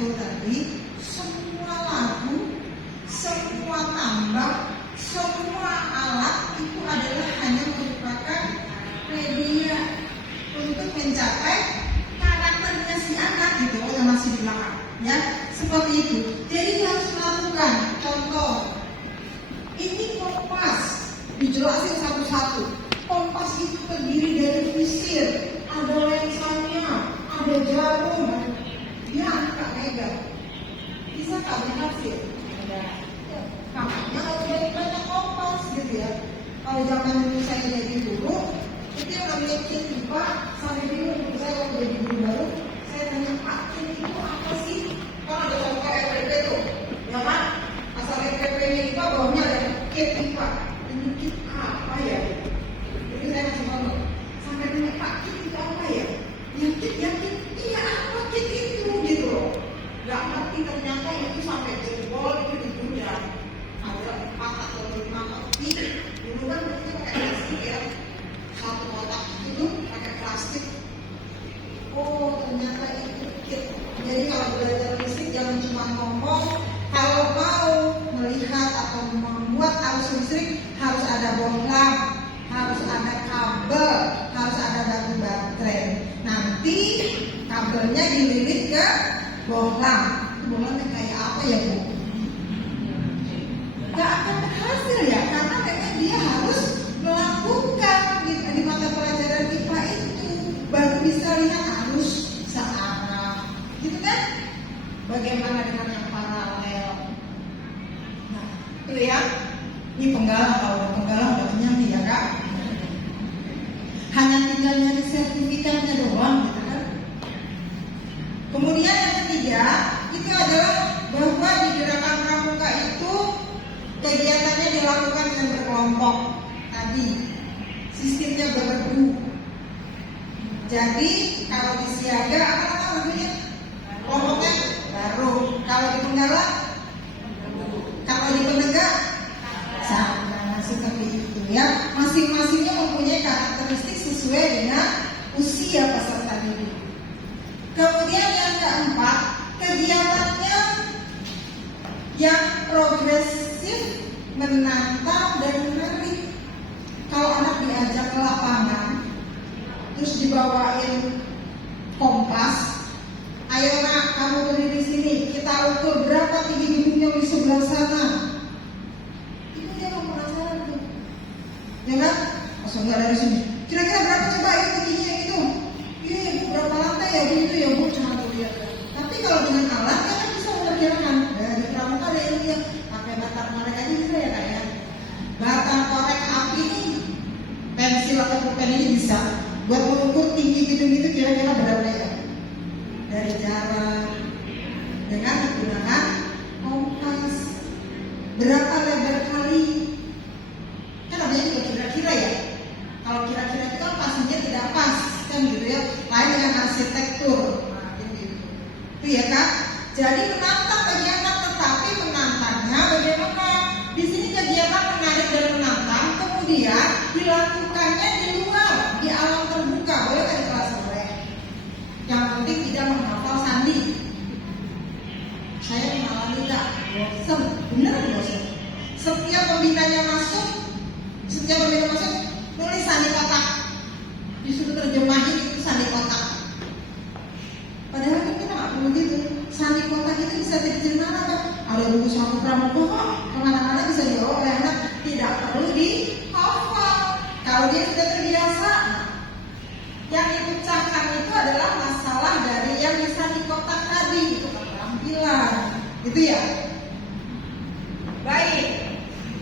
itu tadi, semua lagu, semua tambang, semua alat itu adalah hanya merupakan media untuk mencapai karakternya si anak gitu yang masih di belakang, ya seperti itu. Jadi dia harus melakukan contoh. Ini kompas dijelasin satu-satu. Kompas itu terdiri dari fisir, ada lensanya, ada jarum. Dia anak mega. Bisa tak berhasil? Makanya harus banyak kompas gitu ya. Kalau zaman dulu saya jadi guru, itu yang namanya IPA sampai dulu saya waktu jadi guru baru, saya tanya Pak, itu apa sih? Kalau ada contoh RPP tuh, ya kan? Asal RPP-nya IPA, bawahnya ada kit IPA. Ini kit apa ya? Jadi saya masih ngomong, sampai tanya Pak, kit itu apa ya? Ya kit, iya apa kit itu gitu loh. Gak ngerti ternyata itu sampai jebol itu di gudang. Ada 4 atau 5 kit. Dulu kan mereka pakai plastik ya. Satu kotak itu pakai plastik. Oh ternyata itu kit. Jadi kalau belajar fisik jangan cuma ngomong. Kalau mau melihat atau membuat arus listrik harus ada bohlam, harus ada kabel, harus ada batu baterai. Nanti kabelnya dililit ke bohlam. Bohlamnya kayak apa ya Bu? Gak akan berhasil ya, karena memang dia harus melakukan di mata pelajaran IPA itu baru bisa lihat arus searah, gitu kan? Bagaimana dengan yang paralel? Nah, itu ya. Ini penggalang, kalau udah penggalang udah kenyang nih ya Kak. Hanya tinggal nyari sertifikatnya doang, gitu kan? Kemudian yang ketiga, itu adalah bahwa di gerakan pramuka itu kegiatannya dilakukan dengan berkelompok. Tadi sistemnya bergu. Jadi kalau di siaga apa namanya? Kelompoknya baru. Kalau di penggalang, kalau di penegak sama seperti itu ya. Masing-masingnya mempunyai karakteristik sesuai dengan usia peserta didik. Kemudian yang keempat, kegiatannya yang progresif, menantang dan menarik. Kalau anak diajak ke lapangan, terus dibawain kompas, ayo nak kamu berdiri di sini, kita ukur berapa tinggi gedungnya di sebelah sana. Itu dia mau penasaran tuh, ya kan? Masuk nggak dari sini. Kira-kira berapa coba itu tingginya itu? Iya Bu, berapa lantai ya gitu ya Bu, cuma tuh lihat. Tapi kalau dengan alat ya kan bisa memperkirakan. Di pramuka ada yang pakai batang korek aja bisa ya Kak ya. Batang korek api ini, pensil atau pulpen ini bisa buat mengukur tinggi gedung itu kira-kira berapa ya. Dari jarak dengan menggunakan kompas. Berapa lebar kali? Kan namanya juga kira-kira ya. Kalau kira-kira itu kan pastinya tidak pas kan gitu ya. Lain dengan arsitektur. Nah, gitu. Itu ya Kak. Jadi menantang bagi anak, tetapi menantangnya bagaimana? Di sini kegiatan menarik dan menantang, kemudian dilakukannya di luar, di alam terbuka. Boleh kan di kelas boleh? Yang penting tidak menghafal sandi. Saya mengalami Kak, bosan, bener bosan. Setiap pembinanya masuk, nulis sandi kotak, disuruh terjemahin itu sandi kotak. Padahal kan kita nggak perlu gitu. Sandi kotak itu bisa diterjemahkan apa? Ada buku sama pramuka, kemana-mana bisa dibawa oleh anak, tidak perlu dihafal. Kalau dia sudah terbiasa, yang dipecahkan itu adalah masalah dari yang bisa di kotak tadi, itu keterampilan, gitu ya. Baik,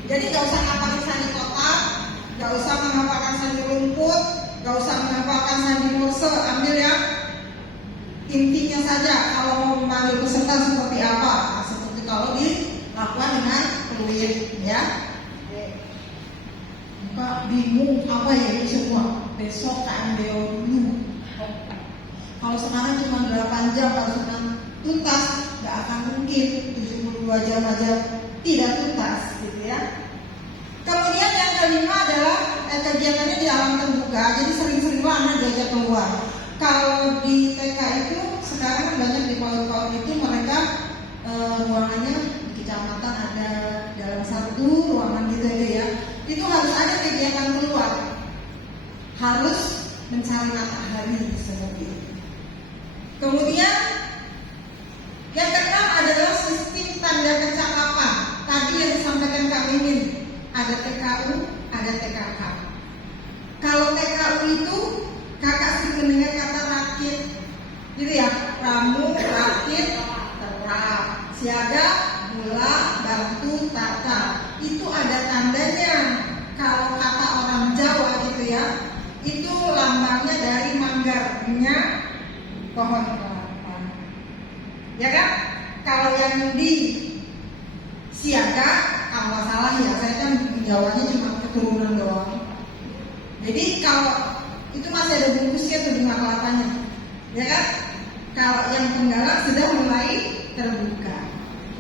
jadi nggak usah ngapalin sandi kotak, nggak usah menghafalkan sandi rumput, nggak usah menghafalkan sandi morse, ambil ya. Intinya saja kalau mau memanggil peserta seperti apa, nah, seperti kalau dilakukan dengan peluit, ya. Pak bingung apa ya ini semua, besok KMDO dulu. Kalau sekarang cuma 8 jam harus tuntas, nggak akan mungkin 72 jam aja tidak tuntas, gitu ya. Kemudian yang kelima adalah kegiatannya di alam terbuka, jadi sering-seringlah anak diajak keluar. Kalau di TK itu sekarang banyak di PAUD itu mereka ruangannya di kecamatan ada dalam satu ruangan gitu ya. Itu harus ada kegiatan keluar, harus mencari matahari seperti itu. Kemudian yang keenam adalah sistem tanda kecakapan. Tadi yang disampaikan Kak Mimin, ada TKU, ada TKK. Kalau TKU itu kakak sering mendengar kata rakit, gitu ya, ramu, rakit, terap, siaga, mula, bantu, tata. Itu ada tandanya. Kalau kata orang Jawa gitu ya, itu lambangnya dari manggarnya pohon kelapa. Ya kan? Kalau yang di siaga, kalau salah ya, saya kan Jawanya cuma keturunan doang. Jadi kalau itu masih ada bungkusnya tuh bunga kelapanya, ya kan? Kalau yang penggalak sudah mulai terbuka.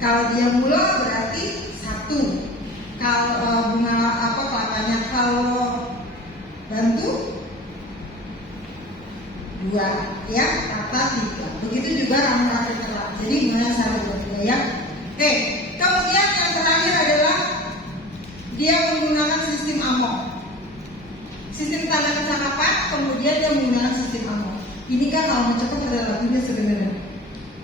Kalau dia mula berarti satu. Kalau bunga kelapanya, kalau bantu dua, ya, kata tiga. Begitu juga ramu rakit kelapa. Jadi gimana cara buatnya ya? Oke. Kemudian yang terakhir adalah dia menggunakan sistem amok. Sistem tanda kecakapan, kemudian dia menggunakan sistem amok. Ini kan kalau cepat ada lagunya sebenarnya.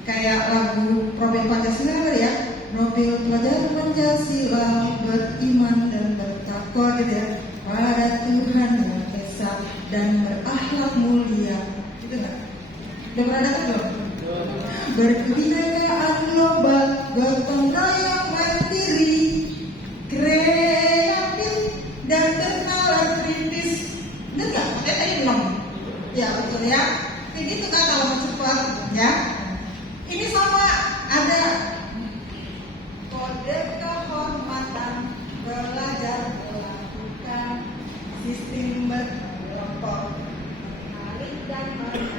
Kayak lagu Profil Pancasila ya. Profil pelajar Pancasila beriman dan bertakwa gitu ya. Pada Tuhan yang esa dan berakhlak mulia. Gitu enggak? Udah pernah dengar belum? Berkebinekaan global, gotong royong mandiri, kreatif dan bernalar kritis. Bener nggak? Saya tadi belum. Ya betul ya. Kayak gitu kan kalau mau cepat ya. Ini sama ada kode kehormatan belajar melakukan sistem berkelompok, menarik dan menarik.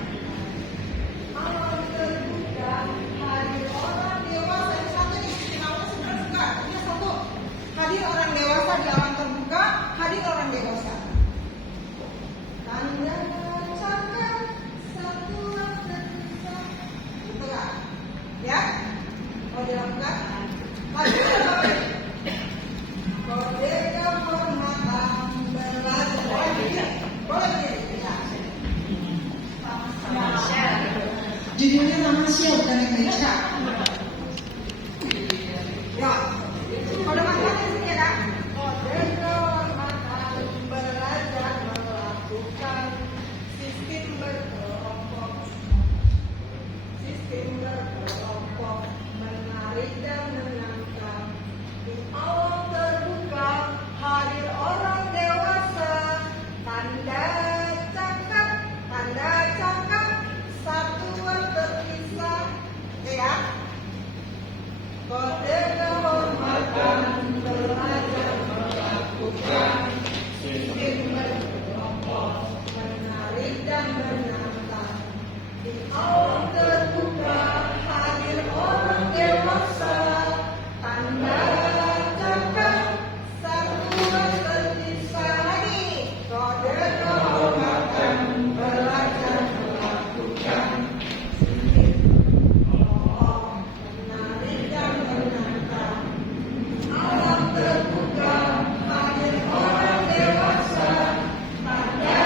Alam terbuka, hadir orang dewasa. Ini satu nih, sistem apa sebenarnya suka. Ini satu, hadir orang dewasa di alam terbuka, hadir orang dewasa. Tanda cakap satuan terpisah, gitu kan? Ya, mau dilakukan? Lagi kode kehormatan belajar. Boleh tidak? Judulnya Tamasya bukan Indonesia. Ya, pada masalahnya sini ya kan? Kode kehormatan belajar melakukan sistem berkelompok. Sistem berkelompok menarik dan menangkap. Di alam terbuka hadir orang dewasa. Tanda cakap satuan terpisah. Ya. Kode kehormatan belajar melakukan sistem berkelompok menarik dan menantang. Di alam terbuka hadir orang dewasa. Tanda cakap satuan terpisah. Lagi kode kehormatan belajar melakukan menarik dan menantang. Alam terbuka hadir orang dewasa. Tanda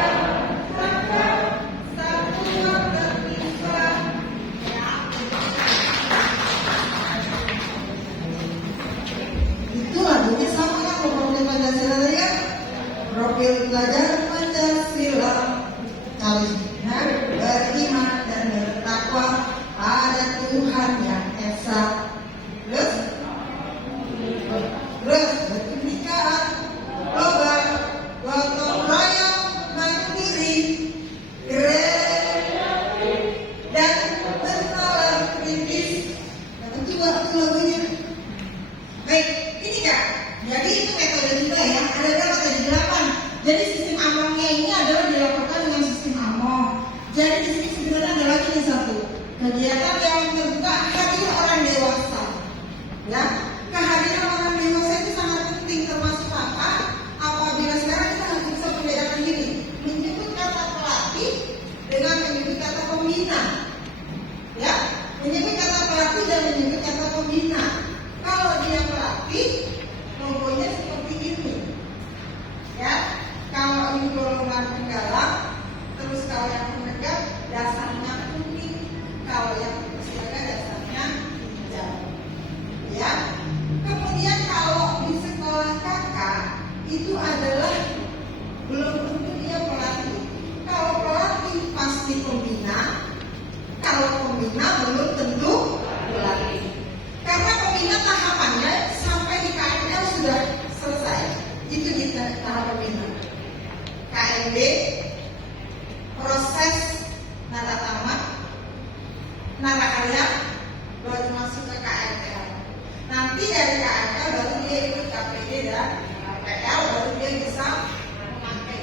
cakap satuan terpisah. Itu lagunya sama kan Profil Pancasila tadi kan? Profil belajar Pancasila kalinya beriman dan bertakwa pada Tuhan yang esa. Terus berkebinekaan global, gotong royong mandiri, kreatif dan bernalar kritis. Yang kedua itu lagunya. Baik, ini Kak. Jadi itu metode kita ya. Ada berapa tadi? 8. Jadi sistem amongnya ini adalah dilakukan dengan sistem among. Jadi di sini sebenarnya ada lagi nih satu. Kegiatan yang terbuka hadir orang dewasa. Ya, kehadiran orang dewasa itu sangat penting termasuk apa? Apabila sekarang kita harus bisa membedakan diri, menyebut kata pelatih dengan menyebut kata pembina. golongan penggalang. Terus kalau yang pemegang dasarnya kuning, kalau yang bersiaga dasarnya hijau. Ya. Kemudian kalau di sekolah kakak itu adalah belum tentu dia pelatih. Kalau pelatih pasti pembina, kalau pembina belum tentu pelatih. Karena pembina tahapannya sampai di KML sudah selesai. Itu di tahap pembina. KMB, proses nata tamat, nata karya, baru masuk ke KML. Nanti dari KML baru dia ikut KPD dan KPL, baru dia bisa memakai.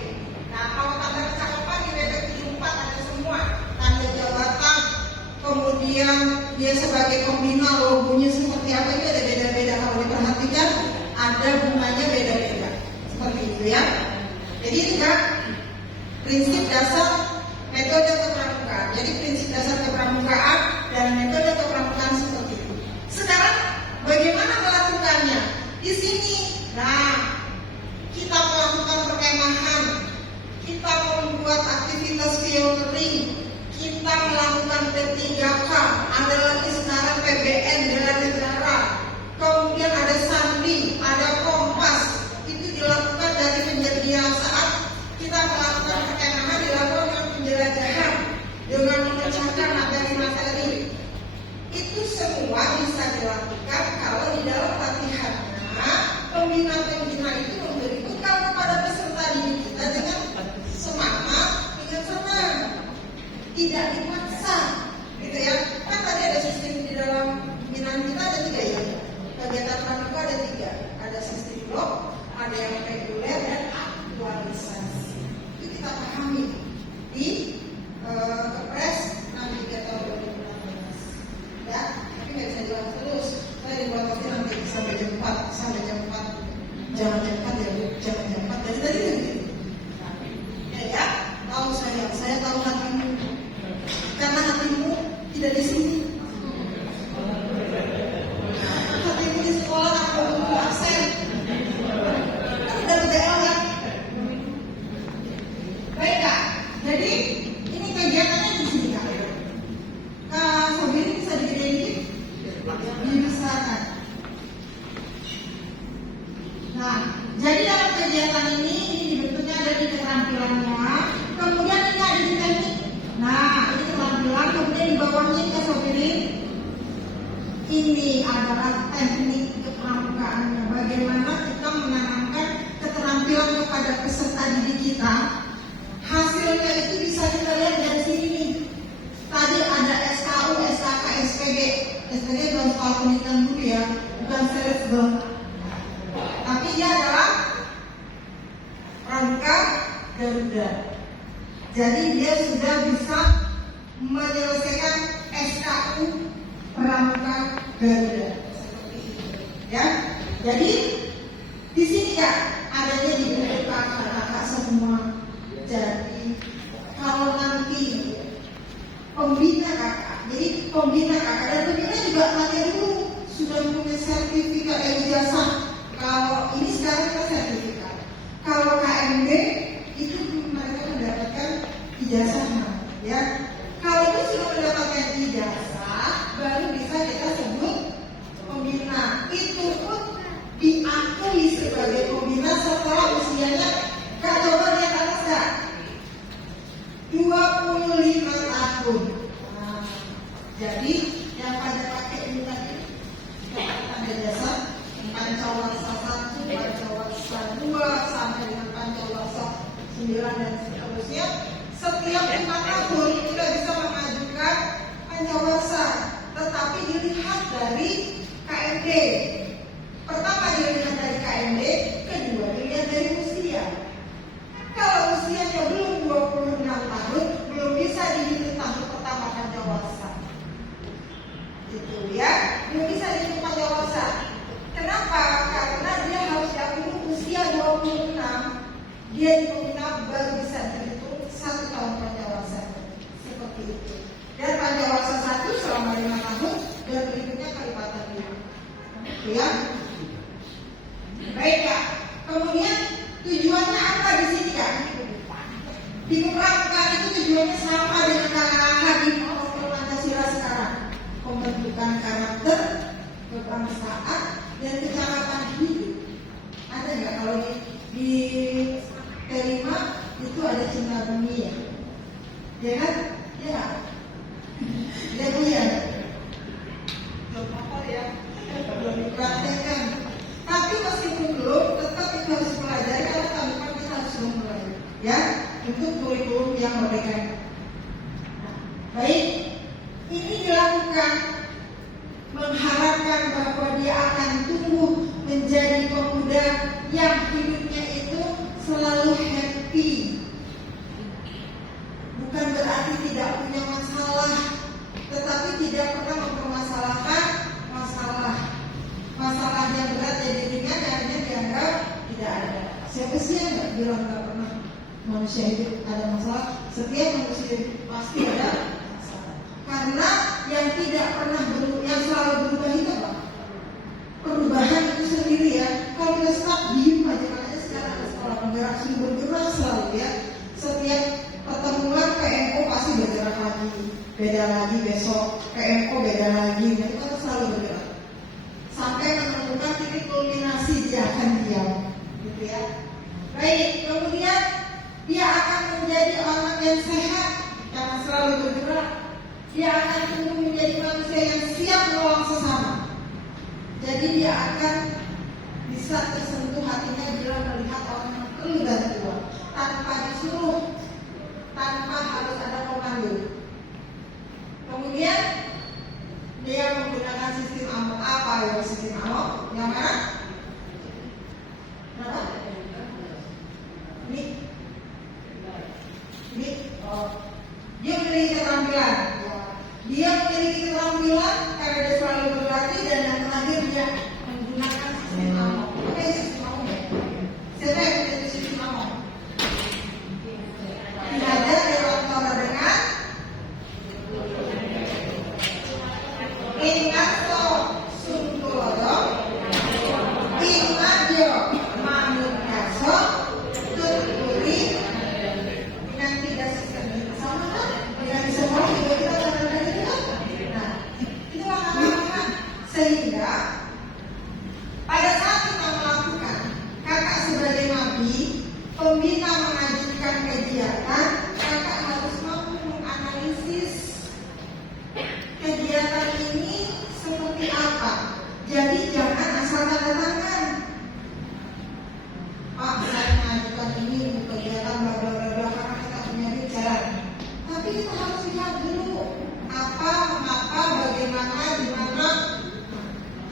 Nah, kalau tanda kecakapan di PP 74 ada semua, tanda jabatan, kemudian dia sebagai pembina logonya seperti apa itu ada beda-beda. Kalau diperhatikan ada bunganya beda-beda seperti itu ya. Jadi itu kan prinsip dasar metode kepramukaan. Jadi prinsip dasar kepramukaan dan metode kepramukaan seperti itu. Sekarang bagaimana melakukannya? Di sini, nah, kita melakukan perkemahan, kita membuat aktivitas filtering, kita melakukan P3K, ada lagi sekarang PBN bela negara, kemudian ada sandi, ada kompas. Itu dilakukan dari penjelasan saat kita melakukan perkemahan, dilakukan dengan penjelajahan, dengan memecahkan materi-materi. Itu semua bisa dilakukan kalau di dalam latihannya pembina-pembina itu memberi bekal kepada peserta didik kita dengan semangat, dengan senang, tidak dipaksa, gitu ya. Kan tadi ada sistem di dalam pembinaan kita ada 3 ya. Kegiatan pramuka ada 3, ada sistem blok, ada yang reguler dan aktualisasi. Itu kita pahami di Kepres 63 tahun 2016. Ya, tapi nggak bisa jalan terus. Saya dibuat kopi nanti sampai jam 4, sampai jam 4. Jangan jam 4 ya, jangan jam 4 dari tadi gitu. Ya, tahu saya tahu hatimu. Karena hatimu tidak di sini. Hatimu di sekolah aku tunggu absen. Kan udah PJL kan? Baik Kak, jadi ini kegiatannya di sini Kak. Kak Sobiri bisa digedein bisa kan? Nah, jadi dalam kegiatan ini dibentuknya ada di keterampilannya, kemudian ini ada di teknik. Nah, ini keterampilan, kemudian di bawahnya Kak Sobiri ini adalah teknik kepramukaannya. Bagaimana kita menanamkan keterampilan kepada peserta didik kita. Hasilnya itu bisa kita lihat dari sini nih. Tadi ada SKU, SKK, SPG. SPG bukan soal pendidikan dulu ya, bukan selesai. Tapi dia adalah Pramuka Garuda. Jadi dia sudah bisa menyelesaikan SKU Pramuka Garuda. Seperti itu. Ya. Jadi di sini ya adanya di kakak-kakak semua. Jadi kalau nanti pembina kakak, jadi pembina kakak dan pembina juga nanti dulu sudah punya sertifikat ijazah. Kalau ini sekarang kita sertifikat. Kalau KMB itu mereka mendapatkan ijazahnya, ya. Kalau itu sudah mendapatkan ijazah, baru bisa kita sebut pembina. Itu pun diakui sebagai pembina setelah usianya. Kak coba lihat atas Kak, 25 tahun. Nah, jadi yang pada pakai ini tadi tanda jasa Pancawaksa 1, Pancawaksa 2 sampai dengan Pancawaksa 9 dan seterusnya. Setiap 5 tahun kita bisa mengajukan Pancawaksa, tetapi dilihat dari KMD. Pertama dilihat dari KMD, kedua dilihat dari usia. Kalau usianya belum 26 tahun, belum bisa dihitung tahun pertama Pancawaksa. Gitu ya, belum bisa dihitung Pancawaksa. Kenapa? Karena dia harus diakui usia 26. Dia di pembina baru bisa dihitung 1 tahun Pancawaksa. Seperti itu. Dan Pancawaksa 1 selama 5 tahun dan berikutnya kelipatan 5. Ya. Baik Kak. Kemudian tujuannya apa di sini Kak? poinnya sama dengan kakak-kakak di Protokol Pancasila sekarang. Pembentukan karakter, kebangsaan, dan kecakapan hidup. Ada nggak kalau di kelima itu ada cinta bumi ya? Ya kan? Ya. Ya Bu ya. Belum apa ya? Belum dipraktekkan. Tapi meskipun belum, tetap kita harus pelajari karena tahun depan kita harus mulai. Ya, untuk kurikulum yang merdeka. Baik, ini dilakukan mengharapkan bahwa dia akan tumbuh menjadi pemuda yang hidupnya itu selalu happy. Bukan berarti tidak punya masalah, tetapi tidak pernah mempermasalahkan masalah yang berat jadi ringan dan hanya dianggap tidak ada. Siapa sih yang nggak bilang nggak pernah manusia hidup ada masalah? Setiap manusia hidup pasti ada masalah. Karena yang tidak pernah yang selalu berubah itu apa? Perubahan itu sendiri ya. Kalau kita stuck diem aja, makanya sekarang ada sekolah penggerak sudah bergerak selalu ya. Setiap pertemuan PMO pasti bergerak lagi, beda lagi besok PMO beda lagi, nah itu kan selalu bergerak sampai menemukan titik kulminasi dia akan diam, gitu ya. Baik, kemudian dia akan menjadi orang yang sehat karena selalu bergerak. Dia akan tumbuh menjadi manusia yang siap menolong sesama. Jadi dia akan bisa tersentuh hatinya bila melihat orang yang perlu bantuan tanpa disuruh, tanpa harus ada komando. Kemudian dia menggunakan sistem AMO. Apa ya sistem AMO? Yang mana? Kenapa? Ini. Oh. Dia memiliki keterampilan. Dia memiliki keterampilan karena dia selalu berlatih, dan yang terakhir dia menggunakan sistem AMO. Apa itu sistem AMO? Siapa yang punya sistem AMO? Belajar lewat cara dengan Ingatso Sungkolo Ingatyo Manungkaso Tuturi dengan tiga sistem sama kan? Dengan semua juga kita belajar itu kan? Nah, itu lama-lama sehingga pada saat kita melakukan kakak sebagai nabi, pembina mengajukan kegiatan, kakak harus mampu menganalisis kegiatan ini seperti apa. Jadi jangan asal tanda tangan. Pak, saya mengajukan ini untuk kegiatan bla bla bla karena kita punya bicara. Tapi kita harus lihat dulu apa, mengapa, bagaimana, di mana,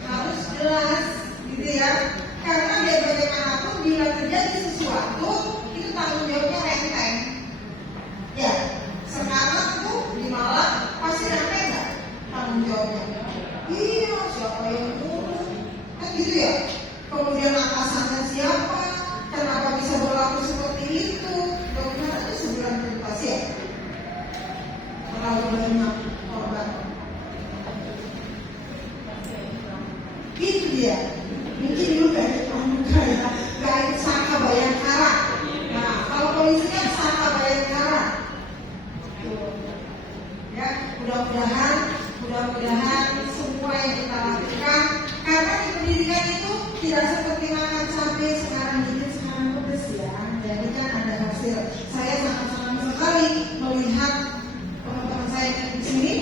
harus jelas, gitu ya. Karena biar bagaimanapun bila terjadi sesuatu itu tanggung jawabnya enteng. Ya, sekarang tuh di Malang pasti ada nggak tanggung jawabnya? Iya, siapa yang ngurus? Kan gitu ya. Kemudian atasannya siapa? Kenapa bisa berlaku seperti itu? Bagaimana itu sebulan tuntas ya? Terlalu banyak korban. Itu dia. Mungkin dulu gak ikut Saka Bayangkara. Nah, kalau polisi kan Saka Bayangkara. Ya, mudah-mudahan semua yang kita lakukan, karena di pendidikan itu tidak seperti makan cabai sekarang dingin sekarang pedas ya. Jadi kan ada hasil. Saya sangat-sangat sekali melihat teman-teman saya di sini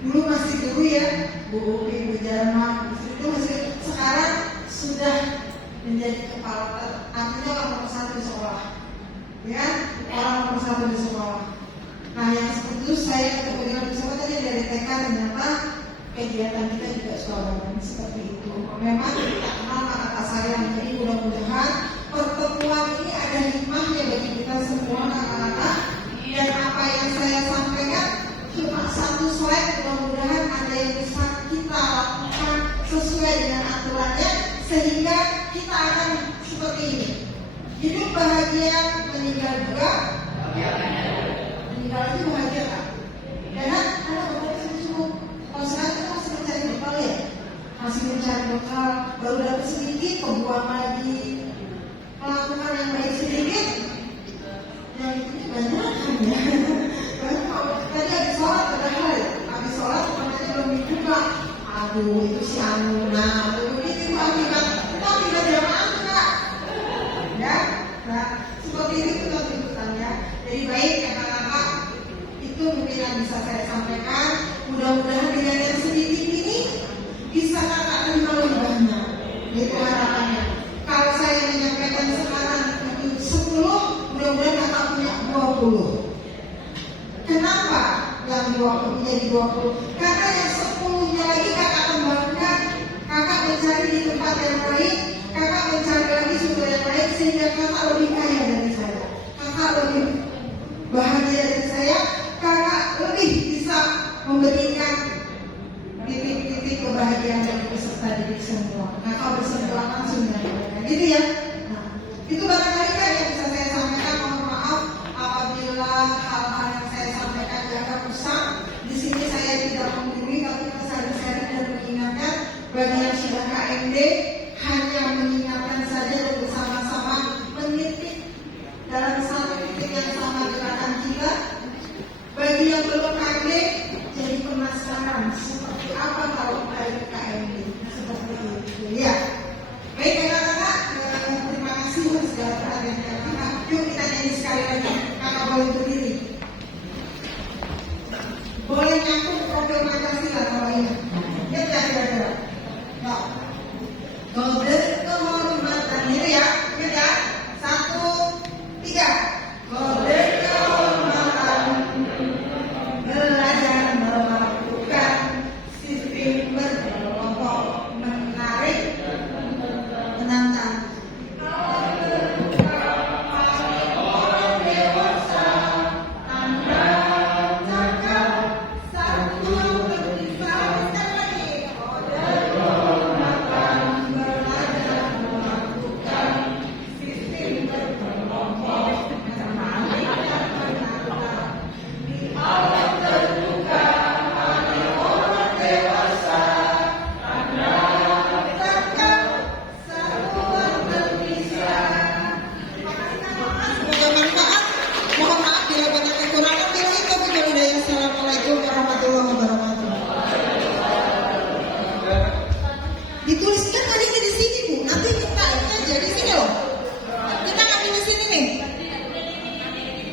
dulu masih guru ya, Bu Upi, Bu Jarma, itu masih, sekarang sudah menjadi kepala, artinya orang nomor satu di sekolah, ya, orang nomor satu di sekolah. Nah, yang seperti itu saya ketemu dengan bersama tadi dari TK, ternyata kegiatan kita juga suka banget seperti itu. Memang kita kenal kata saya, jadi mudah-mudahan pertemuan ini ada hikmahnya bagi kita semua anak-anak. Dan apa yang saya sampaikan cuma satu slide, mudah-mudahan ada yang bisa kita lakukan sesuai dengan aturannya, sehingga kita akan seperti ini. Hidup bahagia, meninggal juga meninggal itu bahagia kan? Dan ada beberapa sungguh-sungguh. Kalau sekarang kita masih mencari bekal ya, masih mencari bekal, baru dapat sedikit, kebuang lagi, melakukan yang baik sedikit, yang ini banyak kan ya. aduh itu si Anu, nah itu akibat jamaah enggak? Ya, nah seperti itu tuntutannya. Jadi baik kakak-kakak, itu mungkin yang bisa saya sampaikan. Mudah-mudahan dengan yang sedikit ini bisa kakak terima lebih banyak. Itu harapannya. Kalau saya menyampaikan sekarang itu 10, mudah-mudahan kakak punya 20. Kenapa yang 20 menjadi 20? Karena yang 10-nya lagi kakak kembangkan, kakak mencari di tempat yang lain, kakak mencari lagi sumber yang lain, sehingga kakak lebih kaya dari saya, kakak lebih bahagia dari saya, kakak lebih bisa memberikan titik-titik kebahagiaan dari peserta didik semua. Kakak bersentuhan langsung dengan mereka, gitu ya. Nah, itu barangkali kan yang bisa saya sampaikan. Mohon maaf apabila hal-hal yang saya sampaikan agak rusak. Di sini saya tidak menggurui, tapi sharing-sharing dan mengingatkan bagi yang sudah KMD, hanya mengingatkan saja dan bersama-sama menitik dalam satu titik yang sama gerakan kita. Bagi yang belum KMD, jadi penasaran seperti apa kalau kita KMD, seperti itu ya. Baik kakak-kakak, terima kasih untuk segala perhatian kakak. Yuk kita nyanyi sekali lagi. Kakak boleh berdiri. Boleh nyambung profil Pancasila kalau ini. Ya kira-kira. No. Golden kehormatan itu ya. Ingat ya. 1, 3. Golden kehormatan. Belajar melakukan sistem berkelompok, menarik, menantang. Dituliskan tadi di sini Bu, nanti minta aja di sini loh. Kita ngambil di sini nih.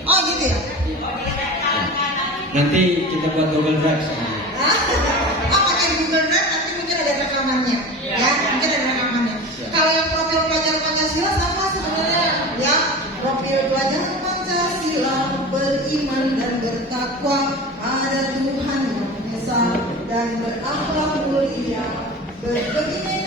Oh gitu ya. Nanti kita buat Google Drive sama. Oh pakai Google Drive, nanti mungkin ada rekamannya. Ya, mungkin ada rekamannya. Kalau yang profil pelajar Pancasila sama sebenarnya ya, profil pelajar Pancasila beriman dan bertakwa pada Tuhan yang Esa dan berakhlak mulia. Begini